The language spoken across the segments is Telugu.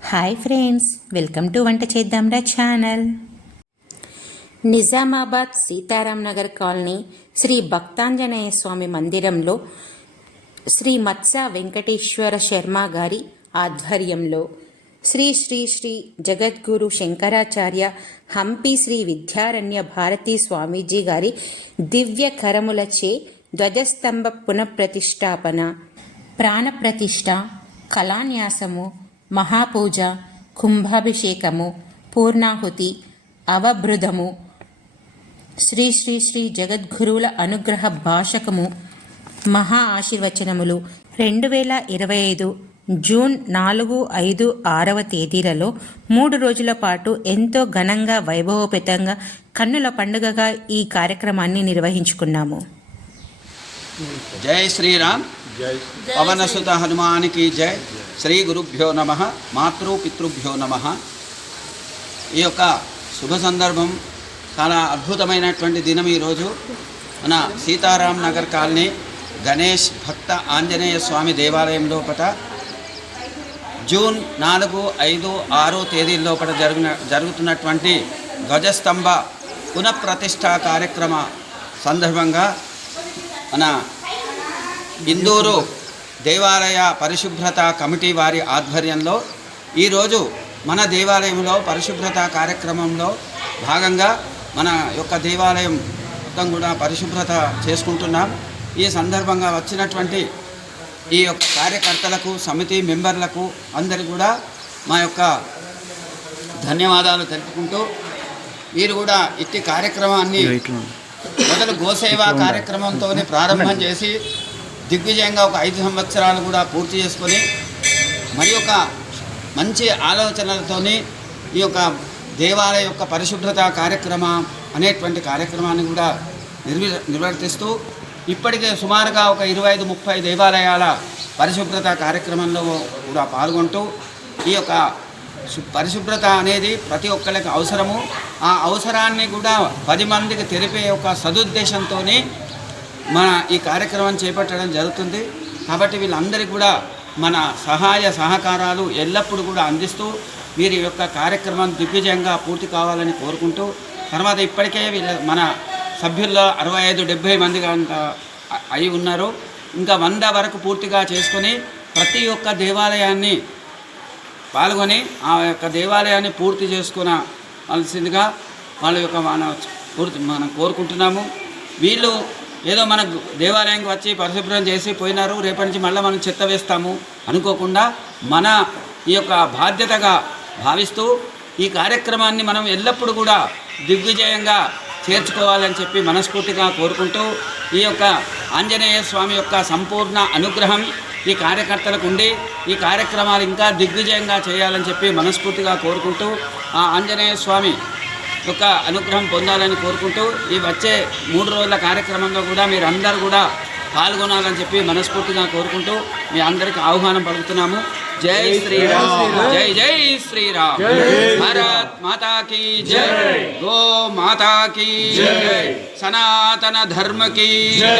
హాయ్ ఫ్రెండ్స్, వెల్కమ్ టు వంట చేద్దాంరా ఛానల్. నిజామాబాద్ సీతారాం నగర్ కాలనీ శ్రీ భక్తాంజనేయ స్వామి మందిరంలో శ్రీ మత్స్య వెంకటేశ్వర శర్మ గారి ఆధ్వర్యంలో శ్రీ శ్రీ శ్రీ జగద్గురు శంకరాచార్య హంపి శ్రీ విద్యారణ్య భారతీ స్వామీజీ గారి దివ్య కరములచే ధ్వజస్తంభ పునఃప్రతిష్టాపన, ప్రాణప్రతిష్ఠ, కళాన్యాసము, మహాపూజ, కుంభాభిషేకము, పూర్ణాహుతి, అవభృధము, శ్రీ శ్రీ శ్రీ జగద్గురువుల అనుగ్రహ భాషకము, మహా ఆశీర్వచనములు 2025 జూన్ 4, 5, 6వ తేదీలలో 3 రోజుల పాటు ఎంతో ఘనంగా వైభవోపేతంగా కన్నుల పండుగగా ఈ కార్యక్రమాన్ని నిర్వహించుకున్నాము. జై శ్రీరామ్. పవనసుత హనుమానికి జై. శ్రీ గురుభ్యో నమ. మాతృపితృభ్యో నమ. ఈ యొక్క శుభ సందర్భం, చాలా అద్భుతమైనటువంటి దినం. ఈరోజు మన సీతారాం నగర్ కాలనీ గణేష్ భక్త ఆంజనేయ స్వామి దేవాలయం లోపల జూన్ 4, 5, 6 తేదీల లోపల జరుగుతున్నటువంటి ధ్వజస్తంభ పునఃప్రతిష్ఠా కార్యక్రమ సందర్భంగా మన ఇందూరు దేవాలయ పరిశుభ్రత కమిటీ వారి ఆధ్వర్యంలో ఈరోజు మన దేవాలయంలో పరిశుభ్రత కార్యక్రమంలో భాగంగా మన యొక్క దేవాలయం మొత్తం కూడా పరిశుభ్రత చేసుకుంటున్నాం. ఈ సందర్భంగా వచ్చినటువంటి ఈ యొక్క కార్యకర్తలకు, సమితి మెంబర్లకు అందరికీ కూడా మా యొక్క ధన్యవాదాలు తెలుపుకుంటూ, వీరు కూడా ఇట్టి కార్యక్రమాన్ని మొదలు గోసేవా కార్యక్రమంతోనే ప్రారంభం చేసి దిగ్విజయంగా ఒక 5 సంవత్సరాలు కూడా పూర్తి చేసుకొని, మరి ఒక మంచి ఆలోచనలతోని ఈ యొక్క దేవాలయ యొక్క పరిశుభ్రత కార్యక్రమం అనేటువంటి కార్యక్రమాన్ని కూడా నిర్వర్తిస్తూ ఇప్పటికే సుమారుగా ఒక 25-30 దేవాలయాల పరిశుభ్రత కార్యక్రమంలో కూడా పాల్గొంటూ, ఈ యొక్క పరిశుభ్రత అనేది ప్రతి ఒక్కరికి అవసరము. ఆ అవసరాన్ని కూడా 10 మందికి తెలిపే ఒక సదుద్దేశంతో మన ఈ కార్యక్రమం చేపట్టడం జరుగుతుంది. కాబట్టి వీళ్ళందరికీ కూడా మన సహాయ సహకారాలు ఎల్లప్పుడూ కూడా అందిస్తూ వీరి యొక్క కార్యక్రమం దిగ్విజయంగా పూర్తి కావాలని కోరుకుంటూ, తర్వాత ఇప్పటికే మన సభ్యుల్లో 65-70 మందిగా అయి ఉన్నారు. ఇంకా 100 వరకు పూర్తిగా చేసుకొని ప్రతి ఒక్క దేవాలయాన్ని పాల్గొని ఆ యొక్క దేవాలయాన్ని పూర్తి చేసుకునవలసిందిగా వాళ్ళ యొక్క మనం కోరుకుంటున్నాము. వీళ్ళు ఏదో మన దేవాలయానికి వచ్చి పరిశుభ్రం చేసి పోయినారు, రేపటి నుంచి మళ్ళీ మనం చెత్త వేస్తాము అనుకోకుండా మన ఈ యొక్క బాధ్యతగా భావిస్తూ ఈ కార్యక్రమాన్ని మనం ఎల్లప్పుడూ కూడా దిగ్విజయంగా చేర్చుకోవాలని చెప్పి మనస్ఫూర్తిగా కోరుకుంటూ, ఈ యొక్క ఆంజనేయ స్వామి యొక్క సంపూర్ణ అనుగ్రహం ఈ కార్యకర్తలకు ఉండి ఈ కార్యక్రమాలు ఇంకా దిగ్విజయంగా చేయాలని చెప్పి మనస్ఫూర్తిగా కోరుకుంటూ, ఆ ఆంజనేయ స్వామి యొక్క అనుగ్రహం పొందాలని కోరుకుంటూ, ఈ వచ్చే 3 రోజుల కార్యక్రమంలో కూడా మీరు అందరూ కూడా పాల్గొనాలని చెప్పి మనస్ఫూర్తిగా కోరుకుంటూ మీ అందరికీ ఆహ్వానం పలుకుతున్నాము. జై శ్రీరామ్. జై జై శ్రీరామ్. భారత్ మాతా కీ జై. గో మాతా కీ జై. సనాతన ధర్మ కీ జై.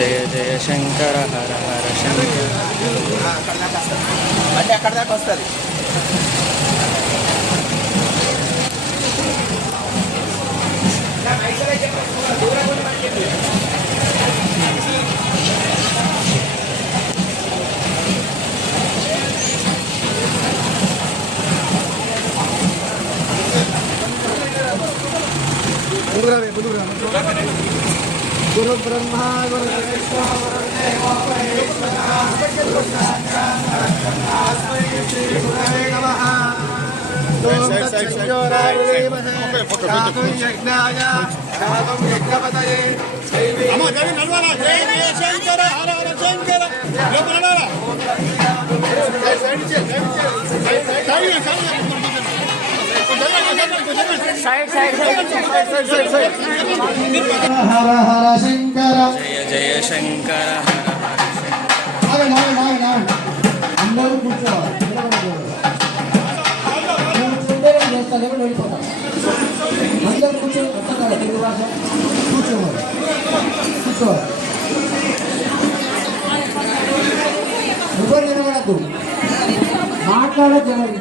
జయ జయ శంకర హర హర శంకర. అంటే అక్కడ దాకా వస్తుంది. गुरु ब्रह्मा गुरु विष्णु गुरुदेव नमः. शंकर हर हर शंकर. हर हर शंकर. జయ జయ శంకర హర హర శంకర. అందరూ కూర్చోవాలి. చేస్తారేమో వెళ్ళిపోతాం. అందరూ కూర్చొని కొత్తగా తెలుగు భాష కూర్చోవాలి. కూర్చోవాలి. ఎవరు నిలబడద్దు, మాట్లాడద్దు. ఎవరు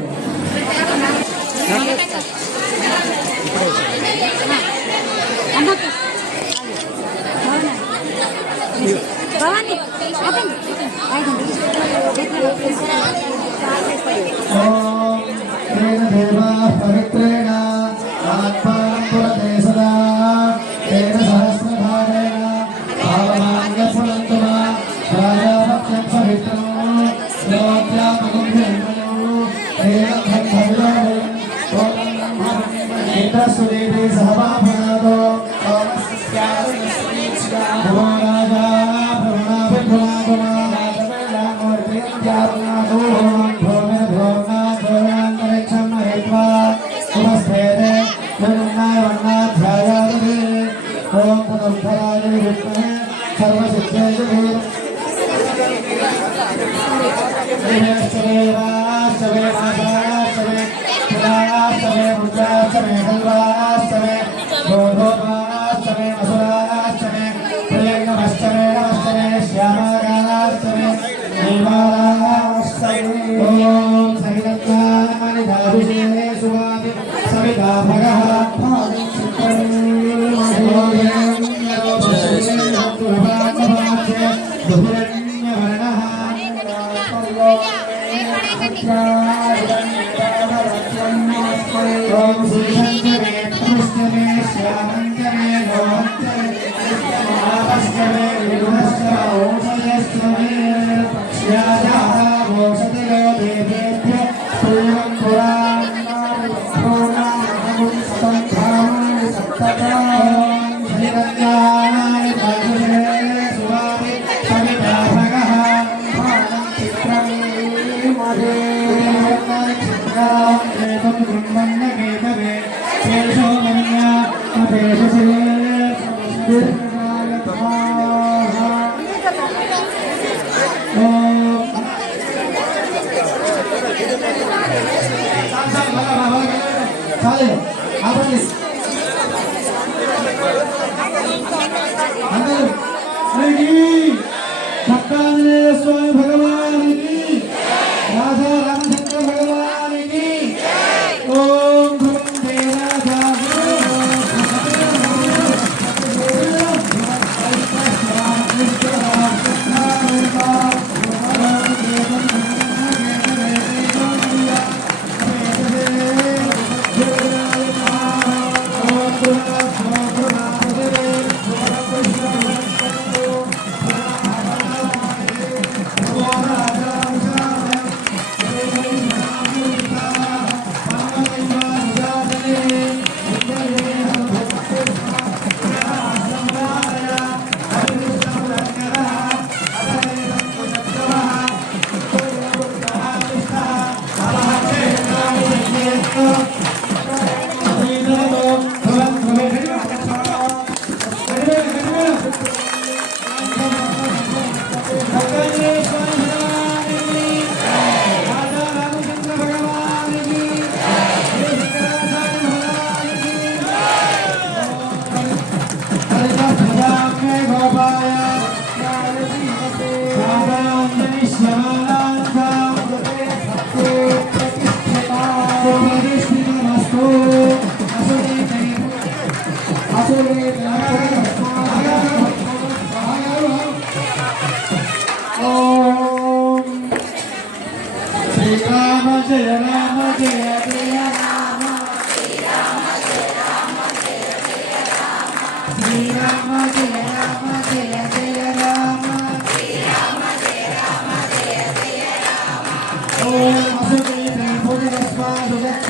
భవాని पवित्रेण आत्मानं पुरते सदा तेन सहस्रधारेण भावमान्यफलन्तुना राजापत्यं पवित्रं श्लोक्यामकं निर्मयो तेन इंद्रस्वदेवी सहभाभनादो भवो राजा भवनाभिभुनागुणा राजवेलामूर्तिं जातनादो स्वामी भगवान की, राधा रामचंद्र भगवान की. ओम జయ రామ జయ జయ రామ శ్రీరామ జయ రామ జయ జయ రామ ఓం అసతే భోగస్వా సుదక్ష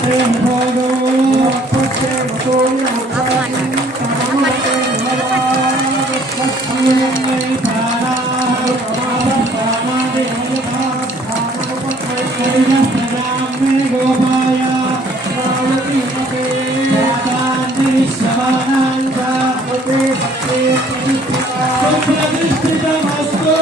ప్రేమ భోగో పచ్చే మతోయ ముఖాని తమోతే భగవాన్ ప్రాణా ప్రాణా దేవతా ప్రాణోపత్రే గోపాయ పార్వతీ మతే యాదాంతి శవనాంత మతే భక్తే ప్రతిష్ఠితమస్తు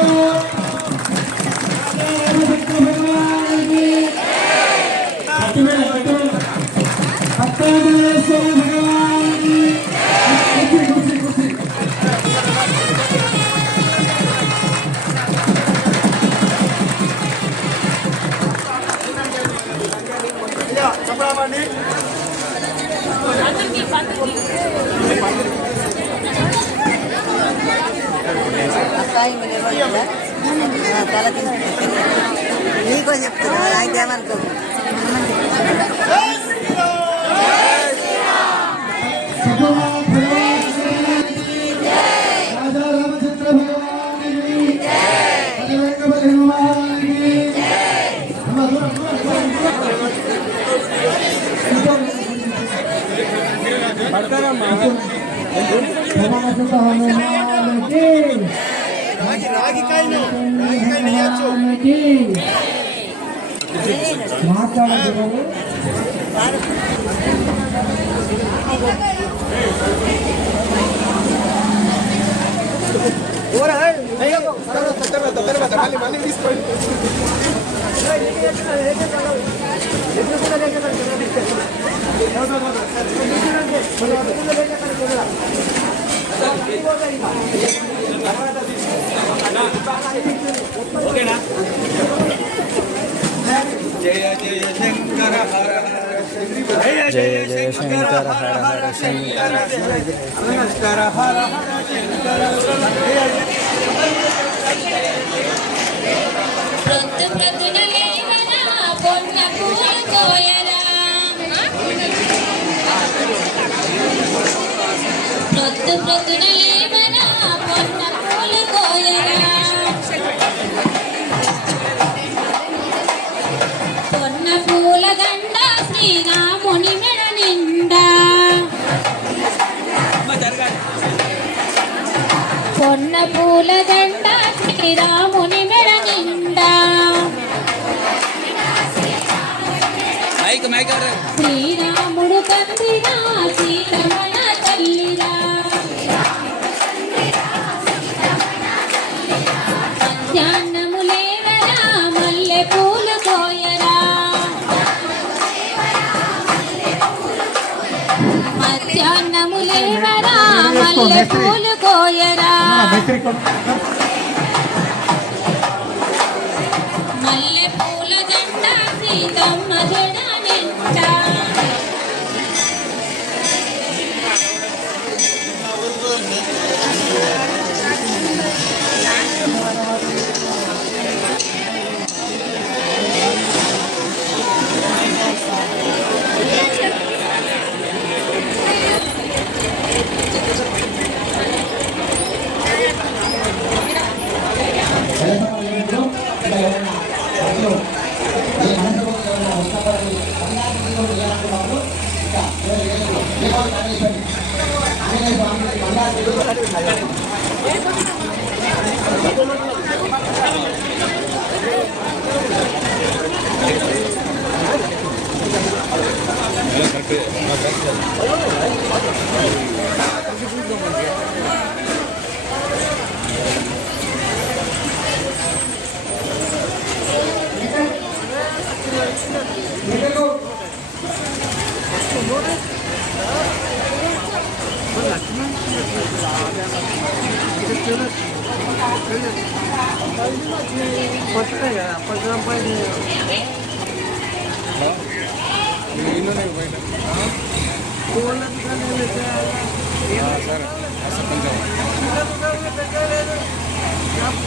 తల నీకో చెప్తున్నా నాకేమనుకో రాజా రామచంద్ర మాట్లాడదు జయ జయ శంకర హర హర జయ జయ శంకర హర హర శంకర శంకర హర హర శంకర ప్రొద్దు ప్రొద్దున లేవనా పొన్న పూల కోయరా ప్రొద్దు ప్రొద్దున లేవనా పొన్న పూల కోయరా పొన్న పూల దండ శ్రీరాముని మెడ నిండా పొన్న పూల దండ శ్రీరాముని మెడ నిండా శ్రీరాముడు తండ్రిరా సీతమణ తల్లిరా మధ్యాహ్నము లేవరా మల్లె పూలు కోయరా మధ్యాహ్నము లేవరా మల్లె పూలు కోయరా మల్లె పూల దండ సీతమ్మ జడ నిండా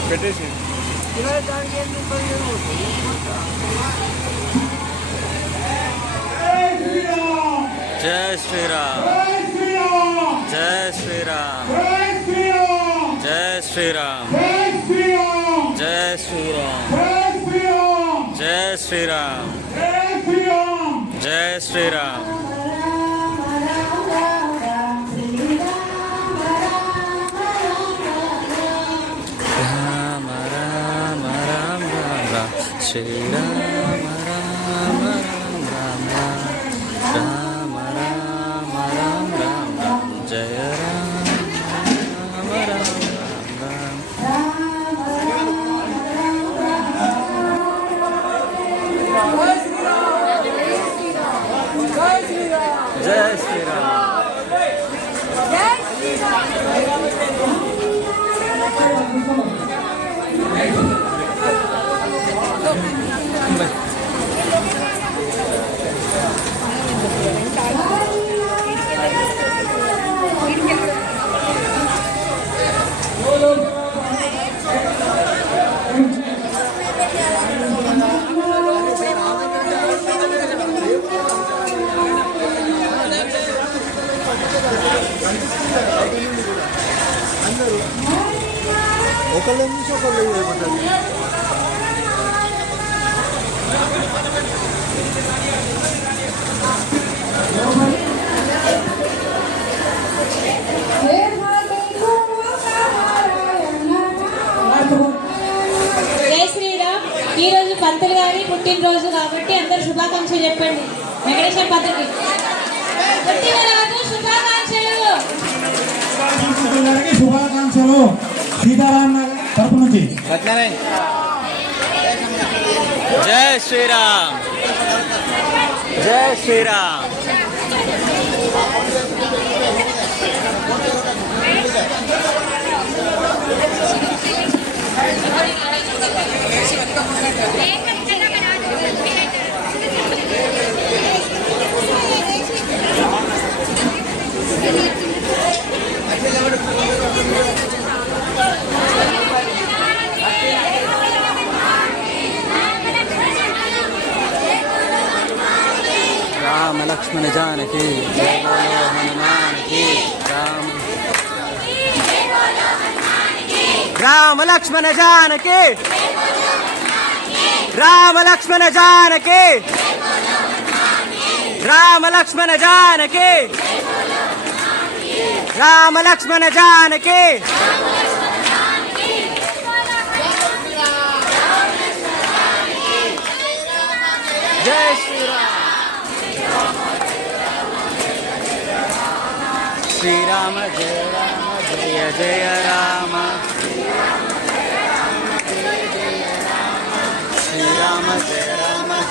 పెట్టేసి जय श्री राम जय श्री राम जय श्री राम जय श्री राम जय श्री राम जय श्री राम राम राम राम राम राम श्री राम राम राम राम राम राम राम राम राम जय राम राम राम जय श्री राम ఒకళ్ళ నుంచి ఒకళ్ళు అయిపోతుంది. జై శ్రీరామ్. ఈ రోజు పంతులు గారి పుట్టినరోజు కాబట్టి అందరు శుభాకాంక్షలు చెప్పండి. వెంకటేశ్వర పంతులకి పుట్టినరోజు శుభాకాంక్షలు. శుభాకాంక్షలు సీతారాం తరపు నుంచి. जय श्री राम जय श्री राम राम लक्ष्मण जानकी जय बोलो हनुमान की राम लक्ष्मण जानकी राम लक्ष्मण जानकी राम लक्ष्मण जानकी राम लक्ष्मण जानकी जय श्री राम श्री राम जय जय राम श्री राम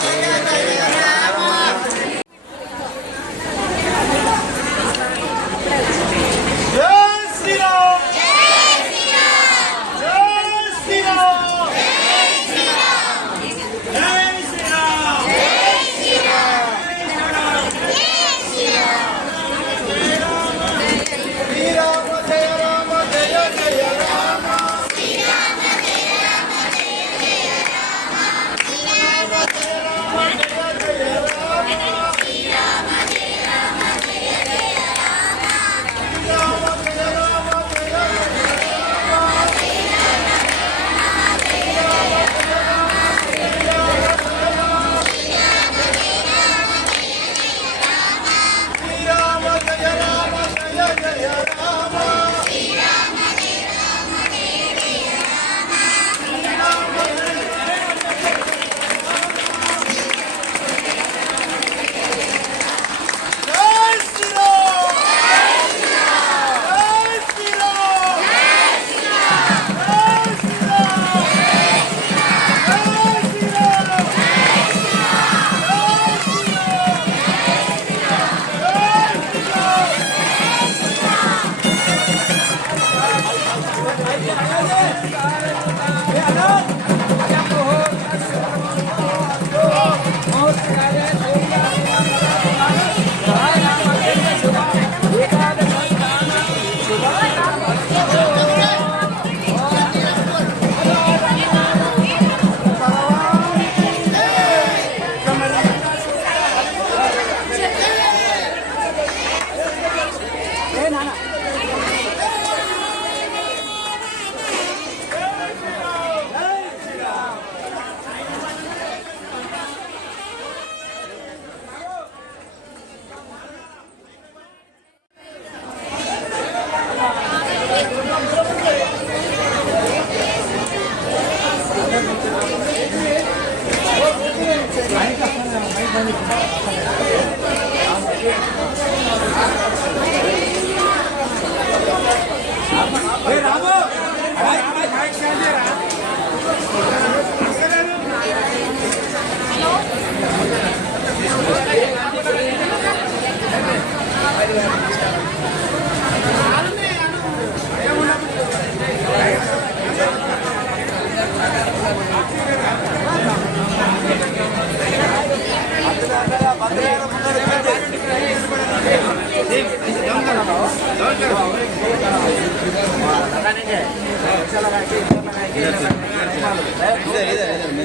जय जय राम శ్రీరామ జయ రామ జయ జయ రామ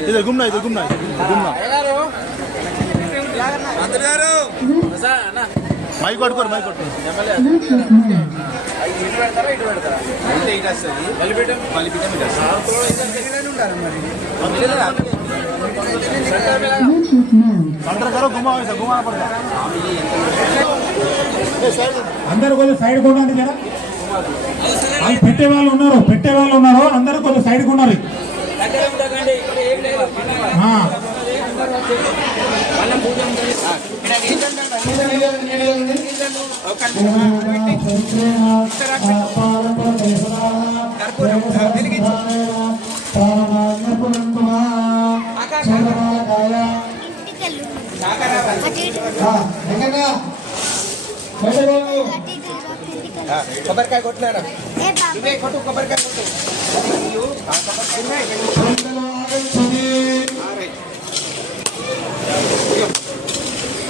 इधर घूमना घूमना माइक पట్టుకోరు మైక్ పట్టుకోరు అందరూ కొంచెం సైడ్ కొనండి జరా వాళ్ళు పెట్టే వాళ్ళు ఉన్నారు అందరూ కొంచెం సైడ్ కొన్నారు కొబ్బరికాయ కొట్టినారా కొట్టు కొబ్బరికాయ కొట్టు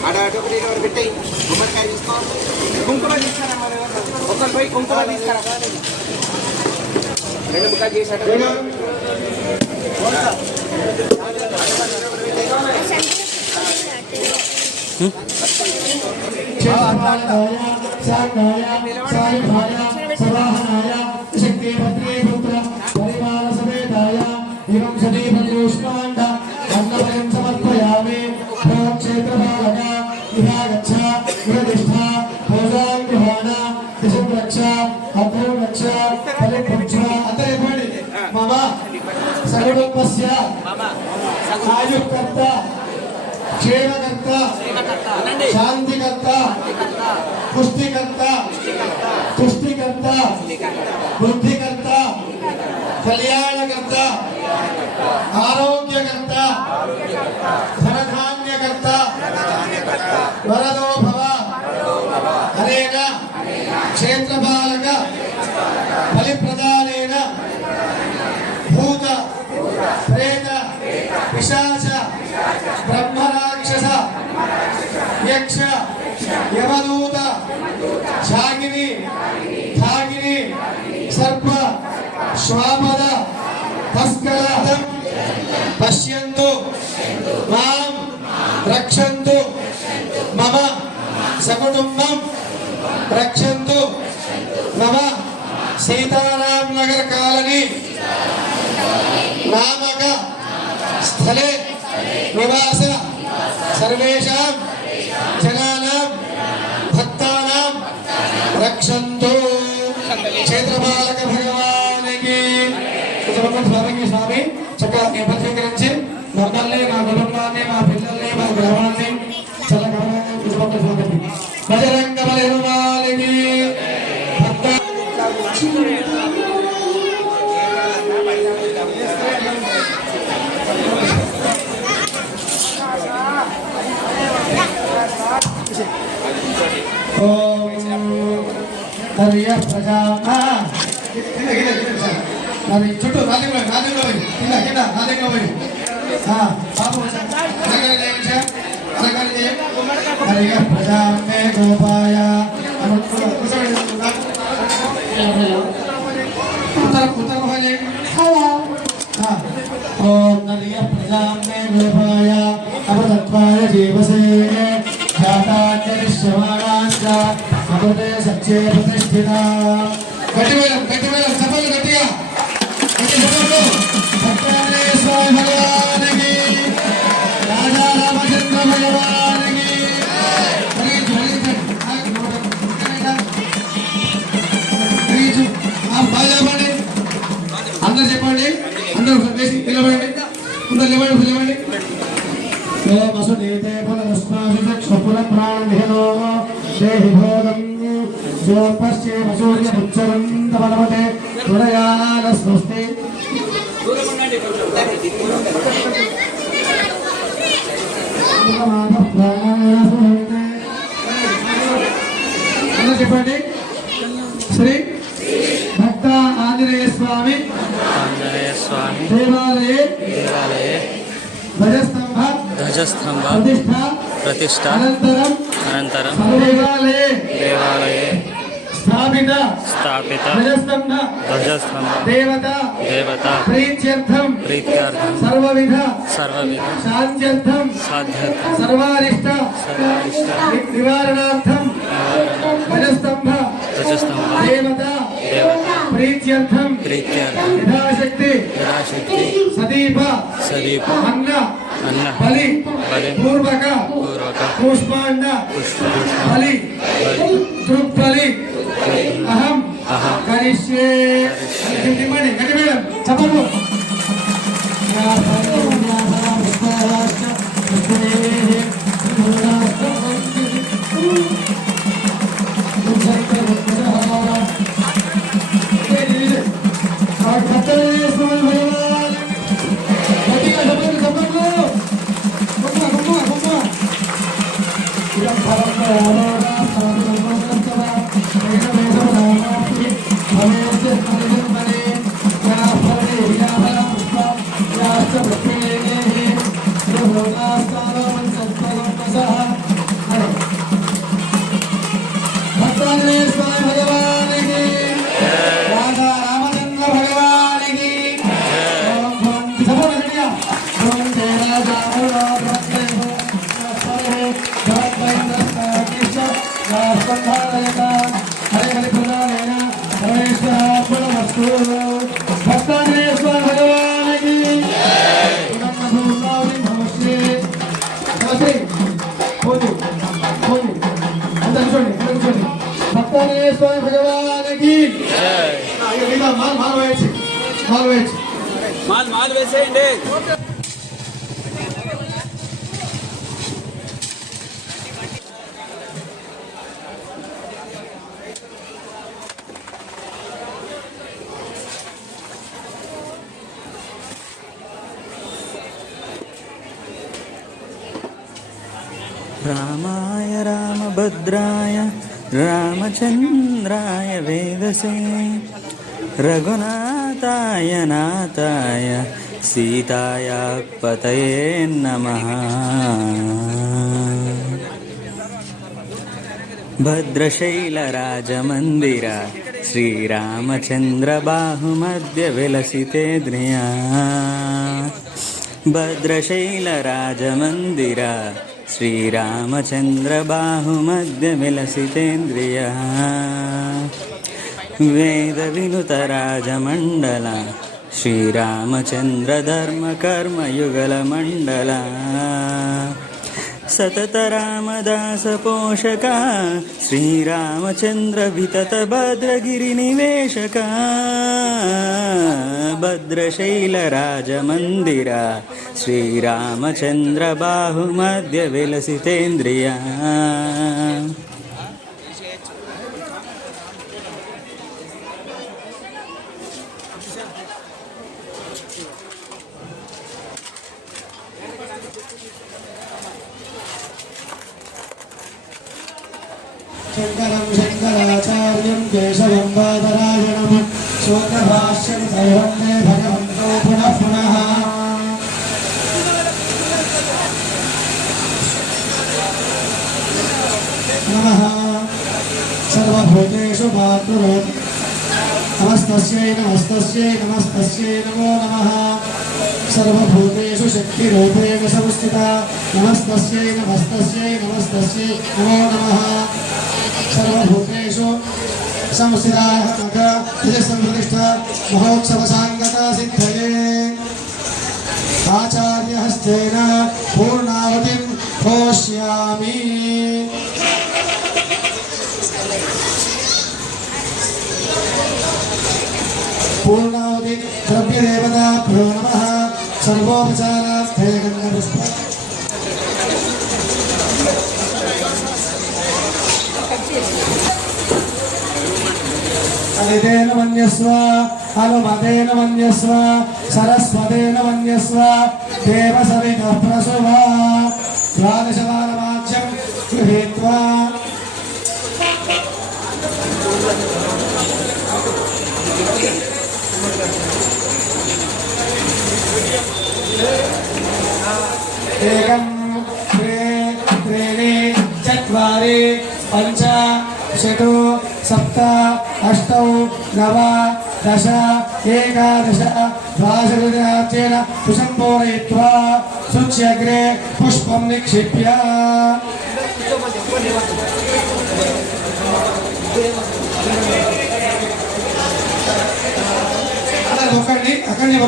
ఆడ ఒకటి పెట్టాయి కొబ్బరికాయ తీసుకో కుంకుమ తీసుకురా మరి ఒకరు పోయి కుంకుమ తీసుకురా రెండు ముక్కలు చేశాడు आयुकर्ता क्षेमकर्ता शांतिकर्ता पुष्टिकर्ता तुष्टिकर्ता बुद्धिकर्ता कल्याणकर्ता आरोग्यकर्ता धनधान्यकर्ता वरदो भव हरेण क्षेत्रपालक बलिप्रदानेन भूत प्रेत पिशाच ब्रह्मराक्षस यक्ष यमदूत शागिनी धागिनी सर्प श्वापद तस्कर पश्यन्तु मां रक्षन्तु मम सकुटुम्बं रक्षन्तु मम सीताराम नगर कालनी नामक स्थले निवास सर्वेषां जनानां भक्तानां रक्षन्तु क्षेत्रपालक भगवान की स्वामी चक्कर पत्रीकరించి మమ్మల్ని మా కుటుంబాన్ని మా పిల్లల్ని మా గ్రామాన్ని చల్లగా స్వాగతం బజరంగ బలికి ప్రజా అది చుట్టూ రాజంగా పోయి కింద రాజంగా పోయి ప్రజా గోపాయ ఓం నరియ ప్రజా గోపాయ అమృతత్వాయ జీవసే జాతాన్యరిష్యమాణాంచ అమృతే సత్యే ప్రతిష్ఠిత గట్టి వేలం చెప్పండి గట్టిగా సత్యానేశ్వర భగవానికి రాజా రామచంద్ర భగవానికి योपश्चेम सूर्यमुच्चरन्तमनमते हृदयालस्वस्ति చెప్పండి. శ్రీ భక్త ఆంజనేయ స్వామి దేవాలయే ధ్వజస్తంభ ప్రతిష్ఠ అనంతరం దేవాలయే స్థాపిత ధ్వజస్తంభ దేవత ప్రీత్యర్థం సర్వవిధ శాంత్యర్థం సర్వారిష్ట నివారణార్థం ధ్వజస్తంభ దేవత ప్రీత్యర్థం యథాశక్తి సదీప అన్న బలి పూర్వక పుష్పాండ బలి తృప్బలి అహం కరిష్యే. మేడం చెప్పండి. మాల్ వేసేయండి. रामाय रामभद्राय रामचन्द्राय वेदसे रघुनाथाय नाथाय सीताय पतये नमः। भद्रशैलराजमन्दिर श्रीरामचन्द्र बाहुमध्य विलसिते द्रिया। भद्रशैलराजमन्दिर श्रीरामचन्द्र बाहुमध्य विलसितेन्द्रियः। वेदविनुतराजमण्डल श्रीरामचन्द्र धर्मकर्मयुगलमण्डल। सतत रामदासपोषक श्रीरामचन्द्र वितत भद्रगिरिनिवेशक। भद्रशैलराजमन्दिर श्रीरामचन्द्र बाहुमध्य विलसितेन्द्रिया। शङ्करं शङ्कराचार्यं केशवं बादरायणं सूत्रभाष्यं वन्दे भगवन्तो पुनः पुनः। नमः सर्वभूतेषु मातृ नमस्तस्यै नमस्तस्यै नमस्तस्यै नमो नमः। सर्वभूतेषु शक्तिरूपेण संस्थिता नमस्तस्यै नमस्तस्यै नमस्तस्यै नमो नमः। सर्वभूतेषु संस्थिता प्रतिष्ठा महोत्सव सांगता सिद्धये। आचार्यहस्तेन पूर्णावतिं घोष्यामि। पूर्णावति द्रव्यदेवताभ्यो नमः। सर्वोपचारार्थे गन्धपुष्प ललितेन मन्यस्व हनुमतेन मन्यस्व सरस्वतेन मन्यस्व देवसवितः प्रसुवा द्वादशवारमाच्यं गृहीत्वा एकं द्वे त्रीणि चत्वारि पञ्च षट् सप्त अष्टौ नव दश एकादश द्वादशेन कुशं पूरयित्वा शुच्यग्रे पुष्पं निक्षिप्य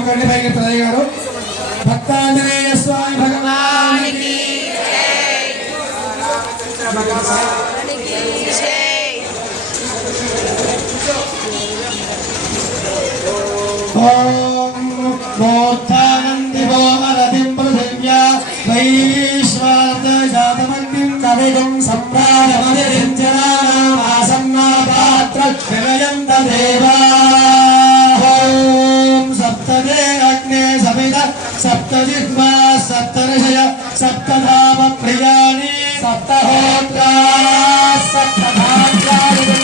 అక్కడిని పైకి ప్రదయ్య గారు భక్తాంజనేయ స్వామి భగవానికి ఓం మోత్తానందివో అరదిం పృథివ్యా వైశ్వానరజాతమగ్నిం కవిగం సంప్రాయమదిరిం జనానాం ఆసన్నాపాత్ర వినయంత దేవా सप्तदे अग्ने सविता सप्तजिह्वा सप्तऋषय सप्तधाम प्रियाणि सप्तहोत्रा सप्तधान्यानि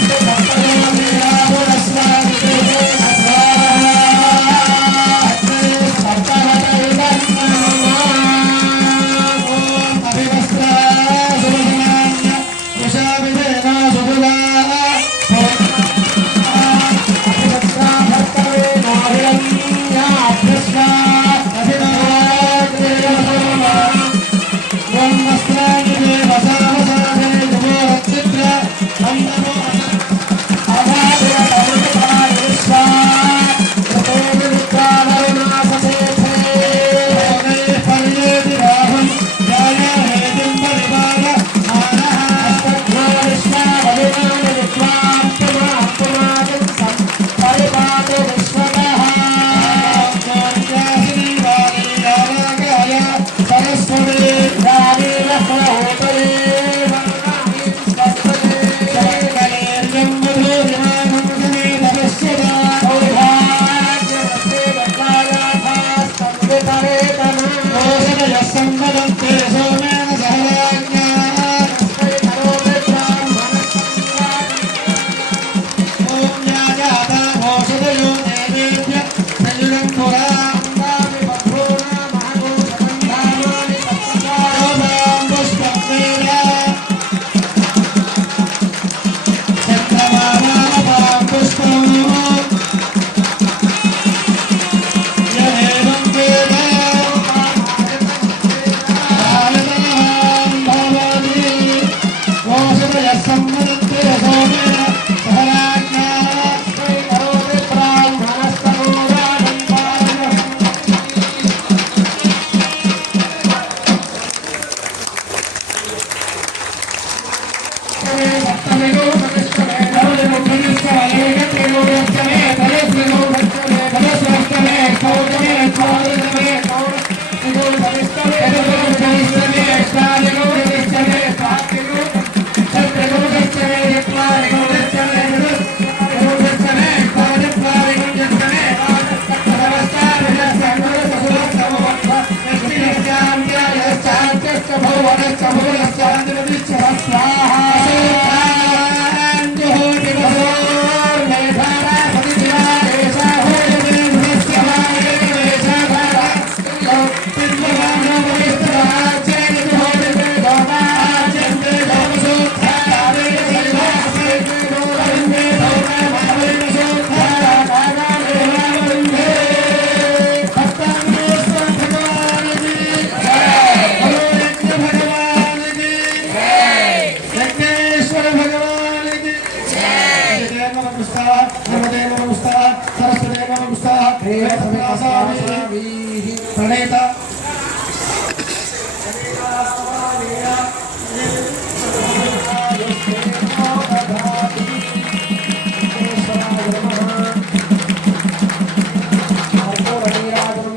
प्रणेता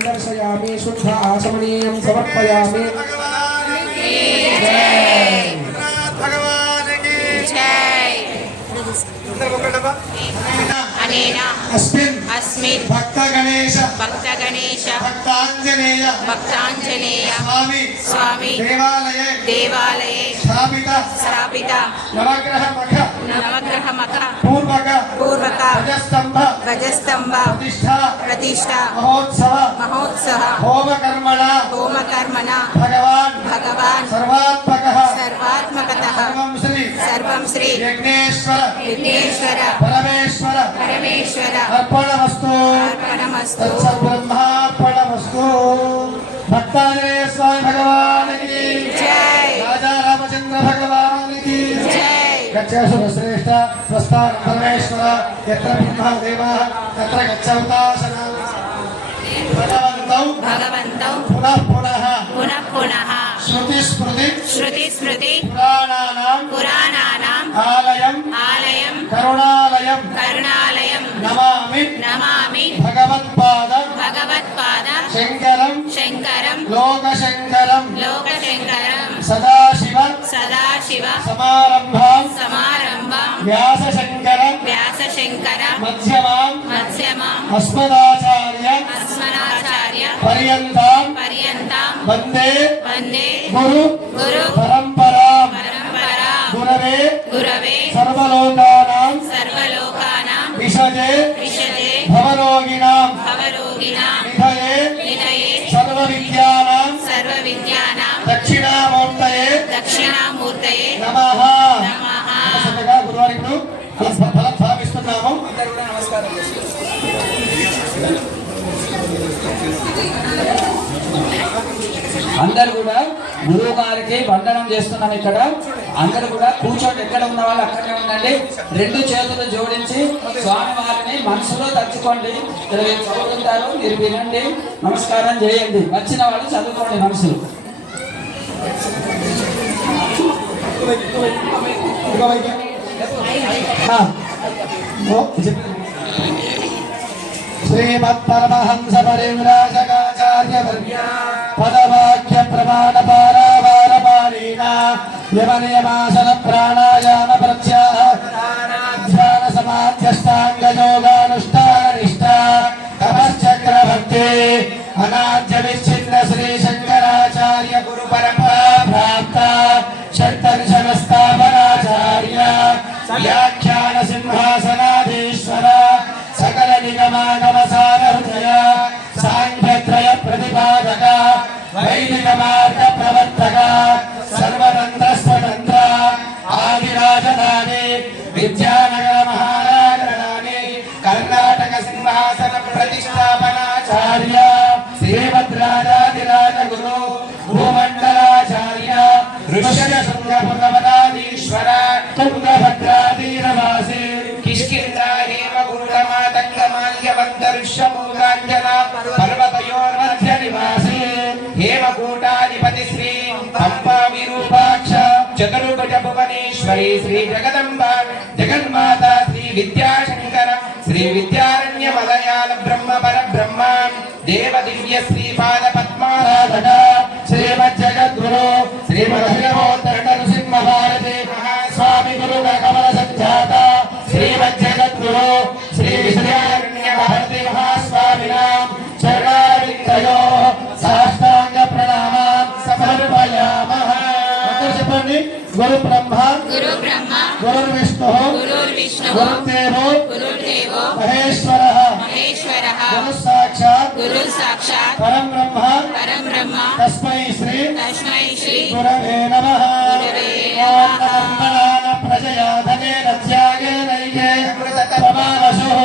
दर्शयामि शुद्ध आसमनीयं समर्पयामि भगवान की जय। अस्मिन् भक्तगणेश भक्ताञ्जनेय स्वामी देवालये स्थापित नवग्रह पूर्वक ध्वजस्तंभ प्रतिष्ठा महोत्सव होमकर्मणा भगवान सर्वात्मकतः सर्वं श्री विघ्नेश्वर परमेश्वर अर्पणमस्तु ब्रह्मार्पणमस्तु। भक्तांजनेय स्वामी भगवान की जय। राजा रामचंद्र भगवान की जय। गच्छासु श्रेष्ठ स्वस्थान परमेश्वर यत्र ब्रह्मा देवः तत्र गच्छावतासनम् भगवन्तौ पुनः श्रुति स्मृति पुराणानाम् आलयं करुणालयं नमामि भगवत्पाद शङ्करं लोकशङ्करं सदाशिव समारम्भां व्यासशङ्कर मध्यमाम् अस्मदाचार्य पर्यन्तां वन्दे गुरु परम्परां गुरवे सर्वलोकानां विषजे भवरोगिणां निधये सर्वविद्यानां दक्षिणामूर्तये नमः। గురువారికి ఫలమిస్తున్నాము. అందరు కూడా గురువు గారికి వందనం చేస్తున్నాం. ఇక్కడ అందరు కూడా కూర్చోండి, ఎక్కడ ఉన్న వాళ్ళు అక్కడే ఉండండి. రెండు చేతులు జోడించి స్వామి వారిని మనసులో తలుచుకోండి. మీరు చదువుతుంటారు, మీరు వినండి, నమస్కారం చేయండి. వచ్చిన వాళ్ళు చదువుకోండి మనసులో. శ్రీమత్పరమహంస పరివ్రాజకాచార్య పదవాక్య ప్రమాణ పారావారపారీణ యమనియమాసన ప్రాణాయామ ప్రత్యాహార సమాధ్యష్టాంగ యోగానుష్ఠాన నిష్ఠా తపశ్చక్రవర్తి అనాద్య విచ్ఛిన్న శ్రీ శంకరాచార్య గురు పరంపరా ప్రాప్త షడ్దర్శన స్థాపనాచార్య వ్యాఖ్యాన సింహాసనాధీశ్వర సకల నిగమాగమ సార హృదయ సాంఖ్యత్రయ ప్రతిపాదక వైదిక మార్గ ప్రవర్తక సర్వతంత్ర స్వతంత్ర ఆదిరాజధాని విద్యానగర మహారాజధాని కర్ణాటక సింహాసన ప్రతిష్టాపనాచార్య శ్రీమద్రాజాదిరాజ గురు భూమండలాచార్య ఋషభశృంగ భగవదాధీశ్వర తుంగభద్రాధీనవాసి కిష్కింధ్రా హేమకూటమాతంగమాల్యవంతర్షమూలాంజన పర్వతయోర్మధ్య నివాసి హేమకూటాధిపతి శ్రీ పంపా విరూపాక్ష చతుర్భుజ భువనేశ్వరి శ్రీ జగదంబ జగన్మాత శ్రీ విద్యాశంకర శ్రీ విద్యారణ్య మలయాళ బ్రహ్మ పరబ్రహ్మ దేవ దివ్య శ్రీపాద పద్మారాధన శ్రీమజ్జగద్గురు శ్రీమద్భగవోత్తర నరసింహ భారతి మహాస్వామి గురు కమల సంజాత శ్రీమజ్జగద్గురు శ్రీ విద్యారణ్య భారతి మహాస్వామినాం చరణారవిందయో సాష్టాంగ ప్రణామాన్ సమర్పయామః. చెప్పండి. గురు బ్రహ్మ గురు విష్ణు గురుదేవో మహేశ్వరః గురు సాక్షాత్ పరం బ్రహ్మ తస్మై శ్రీ గురవే నమః. ఓం నమః ప్రజయా ధనేన త్యాగేనైకే ప్రమావశుః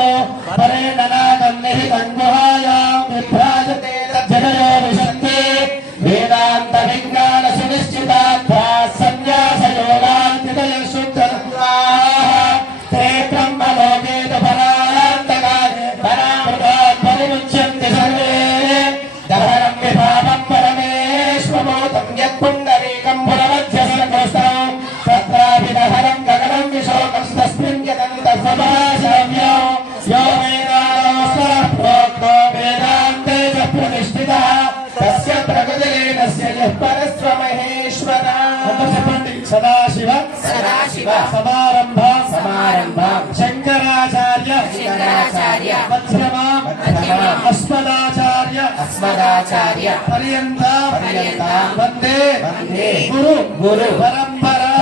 పరేణ నాగం నిహితం గుహాయాం విభ్రాజతే జనయో విశంతే వేదాంత విజ్ఞాన సునిశ్చితార్థా సన్యాసయోగాన్వితయ శుద్ధత్వాః తే బ్రహ్మలోకే పరాంతకాలే పరామృతాత్ పరిముచ్యంతి సర్వే దహరం విభావం పరమేశ్వమోతం యత్పుండరీకం పురమధ్య సర్వస్థం తత్రాపి దహరం గగనం విశోకం తస్మిన్ యదంతస్వభాషవ్యో యో వేదాలోస్వరః ప్రోక్తో వేదాంతే చ ప్రతిష్ఠితః తస్య ప్రకృతిలేనస్య యః పరస్వమహేశ్వర. చెప్పండి. సదాశివ సమారంభ శంకరాచార్య శంకరాచార్య మధ్యమా అస్మదాచార్య పర్యంత వందే గురు పరంపరా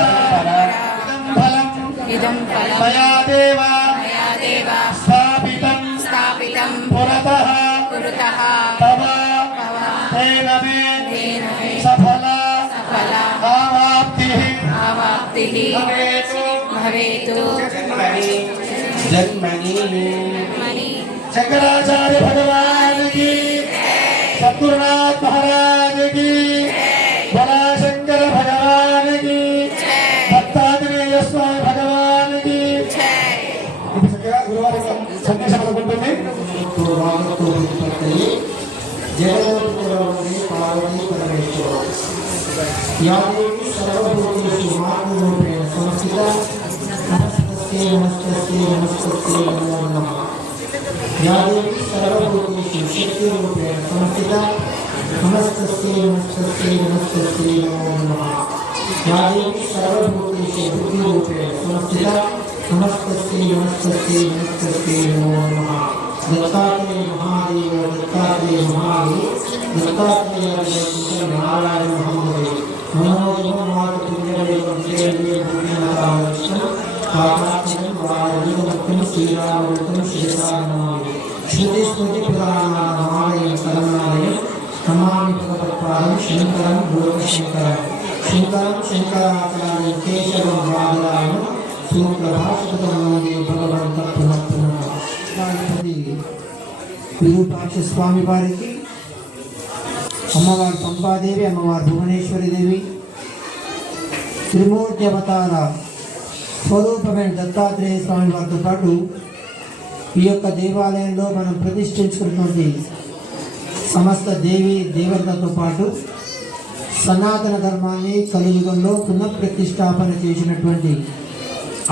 ఇదం ఫలం మయా దేవ స్థాపితం పురతః తవ తేన మే సఫల ఆవాప్తిః భవేతు జన్మని శంకరాచార్య భగవాన్ की सद्गुरुनाथ महाराज की बड़ा शंकर भगवान की दत्तात्रेय स्वामी भगवान की गुरुवार संदेशం అనుకుంటుంది జగదేవుని పార్వతీ పరమేశ్వర యాదేవి సర్వభూతేషు మాతృరూపేణ సంస్థిత నమస్తే నమో నమః యాదేవి సర్వభూతేషు శక్తిరూపేణ సంస్థిత నమస్తే నమో నమః యాదేవి సర్వభూతేషు బుద్ధిరూపేణ సంస్థిత నమస్తే నమో నమః దత్తాత్రేయ మహాదేవ దత్తాత్రేయ నారాయణ మహోదయ మనోజమ మాతృదేవం శ్రీరామూర్తం శిరసానమామి శృతి స్మృతి పురాణాలయం కరణాలయం నమామి భగవత్పాదం శంకరం లోకశంకరం శంకరాచార్య కేశవం బాదరాయణ సూత్రభాషితం భగవంత విరూపాక్ష స్వామి వారికి అమ్మవారు పంపాదేవి అమ్మవారు భువనేశ్వరి దేవి త్రిమూర్తి అవతార స్వరూపమైన దత్తాత్రేయ స్వామి వారితో పాటు ఈ యొక్క దేవాలయంలో మనం ప్రతిష్ఠించుకున్నటువంటి సమస్త దేవి దేవతలతో పాటు సనాతన ధర్మాన్ని కలియుగంలో పునఃప్రతిష్టాపన చేసినటువంటి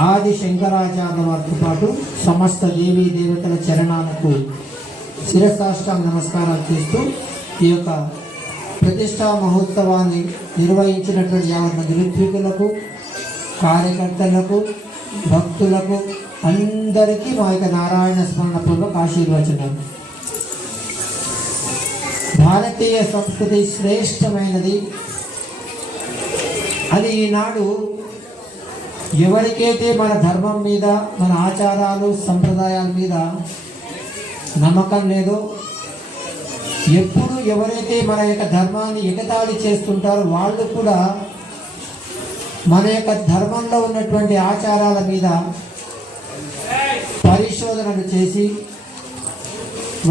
ఆది శంకరాచార్య వారితో పాటు సమస్త దేవీ దేవతల చరణాలకు శిరసాష్టాంగ నమస్కారాలు చేస్తూ ఈ యొక్క ప్రతిష్టా మహోత్సవాన్ని నిర్వహించినటువంటి 50 మంది ఋత్వికులకు కార్యకర్తలకు భక్తులకు అందరికీ మా యొక్క నారాయణ స్మరణ పూర్వక ఆశీర్వచనాలు. భారతీయ సంస్కృతి శ్రేష్టమైనది. అది ఈనాడు ఎవరికైతే మన ధర్మం మీద మన ఆచారాలు సంప్రదాయాల మీద నమ్మకం లేదో, ఎప్పుడు ఎవరైతే మన యొక్క ధర్మాన్ని ఎగతాళి చేస్తుంటారో వాళ్ళు కూడా మన యొక్క ధర్మంలో ఉన్నటువంటి ఆచారాల మీద పరిశోధనలు చేసి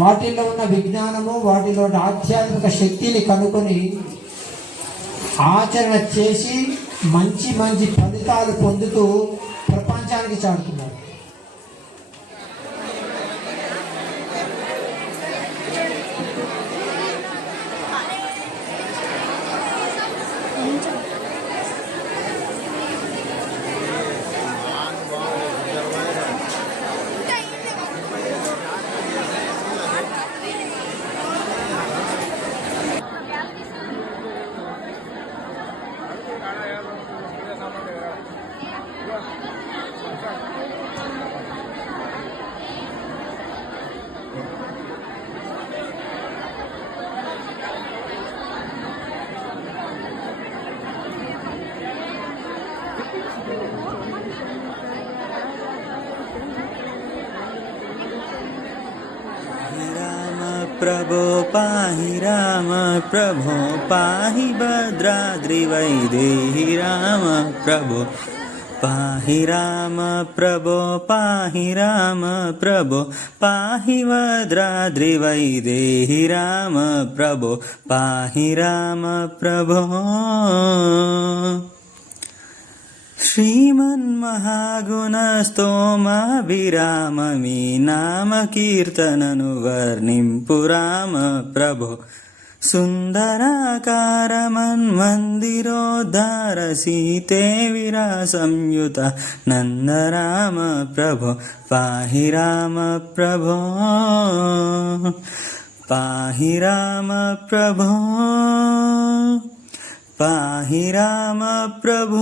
వాటిల్లో ఉన్న విజ్ఞానము, వాటిలో ఆధ్యాత్మిక శక్తిని కనుక్కొని ఆచరణ చేసి మంచి మంచి ఫలితాలు పొందుతూ ప్రపంచానికి చాటుతున్నారు. प्रभो पाहि राम प्रभो पाहि भद्राद्रिवैदेहि राम प्रभो पाहि राम प्रभो पाहि राम प्रभो पाहि भद्राद्रिवैदेहि राम प्रभो पाहि राम प्रभो శ్రీమన్మహాగుణస్తోమాభిరామమీ నామ కీర్తనను వర్ణింపు రామ ప్రభో సుందరాకారమన్మందిరోద్ధార సీతే విరాసంయుత నందరామ ప్రభో పాహి రామ ప్రభో పాహి రామ ప్రభో పాహి రామ ప్రభో